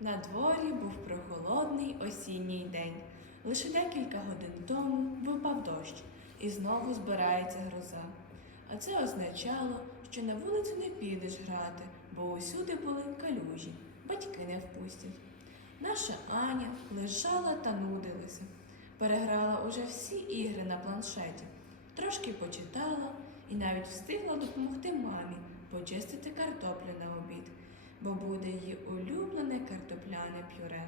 На дворі був прохолодний осінній день. Лише декілька годин тому випав дощ і знову збирається гроза. А це означало, що на вулицю не підеш грати, бо усюди були калюжі, батьки не впустять. Наша Аня лежала та нудилася, переграла уже всі ігри на планшеті, трошки почитала і навіть встигла допомогти мамі почистити картоплю на обід, бо буде її улюблене картопляне пюре.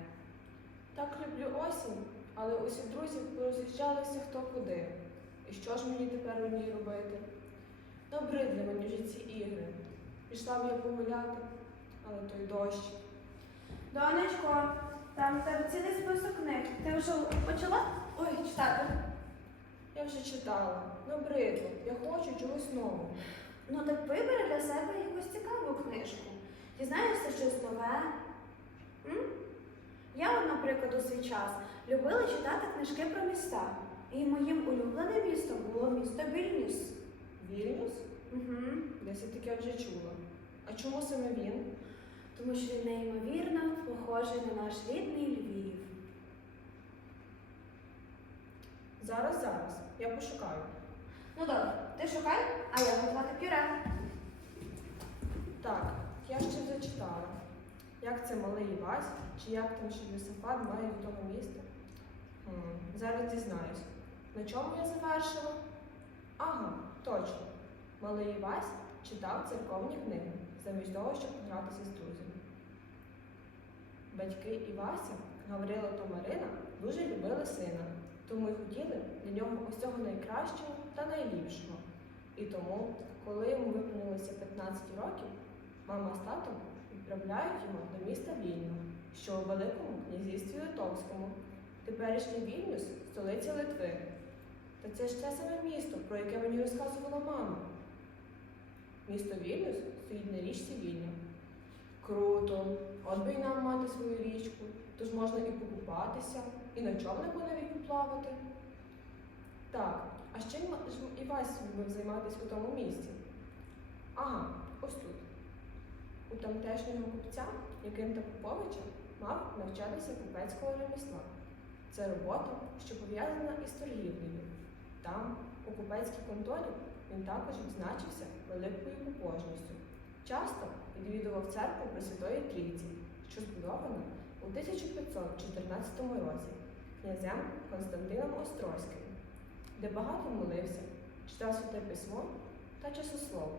Так люблю осінь, але усі друзі пороз'їжджалися хто куди. І що ж мені тепер у ній робити? Набридли мені вже ці ігри. Пішла б я погуляти, але той дощ. Донечко, там в тебе цілий список книг. Ти вже почала? Ой, читати. Я вже читала. Набридло. Я хочу чогось нового. Ну так вибери для себе якусь цікаву книжку. Дізнаєшся щось нове. М? Я, наприклад, у свій час любила читати книжки про міста. І моїм улюбленим містом було місто Вільнюс. Вільнюс? Угу. Десь я таке вже чула. А чому саме він? Тому що він неймовірно похожий на наш рідний Львів. Зараз, зараз. Я пошукаю. Ну добре, ти шукай, а я готувати пюре. Так, я ще зачитала. Як це малий Івась, чи як там ще Йосифат має до того міста? Хм, зараз дізнаюсь. На чому я завершила? Ага, точно. Малий Івась читав церковні книги, замість того, щоб погратися з друзями. Батьки Івася, Гаврила та Марина, дуже любили сина, тому й хотіли для нього усього найкращого та найліпшого. І тому, коли йому виповнилося 15 років, мама з татом відправляють його до міста Вільню, що у Великому князівстві Литовському. Теперішній Вільнюс столиця Литви. Та це ж те саме місто, про яке мені розказувала мама. Місто Вільнюс стоїть на річці Вільня. Круто, от би й нам мати свою річку, тож можна і покупатися, і на човнику навіть поплавати. Так, а чим ж любив займатися у тому місці? Ага, ось тут. У тамтешнього купця, Якимта Поповича, мав навчатися купецького ремесла. Це робота, що пов'язана із торгівлею. Там, у купецькій конторі, він також відзначився великою побожністю. Часто відвідував церкву Пресвятої Трійці, що збудована у 1514 році князем Константином Острозьким, де багато молився, читав святе письмо та часослов.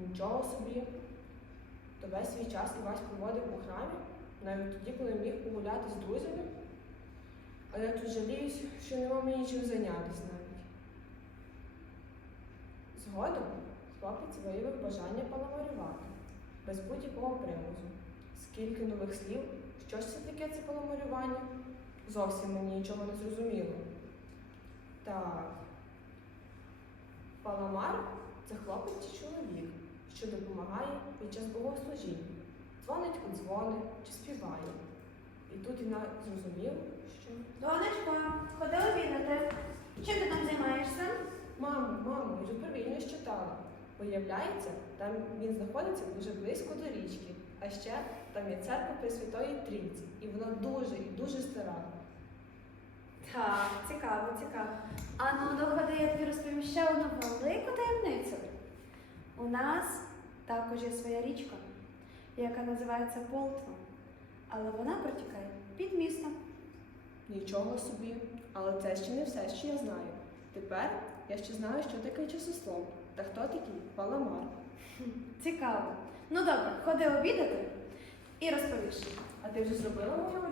Нічого собі. То весь свій час Івась проводив у храмі, навіть тоді, коли міг погуляти з друзями. А я тут жаліюсь, що нема мені чим зайнятися навіть. Згодом хлопець виявив бажання паламарювати, без будь-якого примусу. Скільки нових слів, що ж це таке це паламарювання? Зовсім мені нічого не зрозуміло. Так. Паламар це хлопець чи чоловік, що допомагає під час богослужіння. Дзвонить у дзвони чи співає. І тут і навіть зрозумів, що Донечко, ходи обідати. Чим ти там займаєшся? Мамо, мамо, я привільно читала. Виявляється, там він знаходиться дуже близько до річки. А ще там є церква Пресвятої Трійці, і вона дуже і дуже стара. Так, цікаво, цікаво. А ну доходи, я тобі розповім ще одну велику таємницю. У нас також є своя річка, яка називається Полтва, але вона протікає під містом. Нічого собі. Але це ще не все, що я знаю. Тепер я ще знаю, що таке часослов та хто такий паламар. Цікаво. Ну добре, ходи обідати і розповіш. А ти вже зробила мою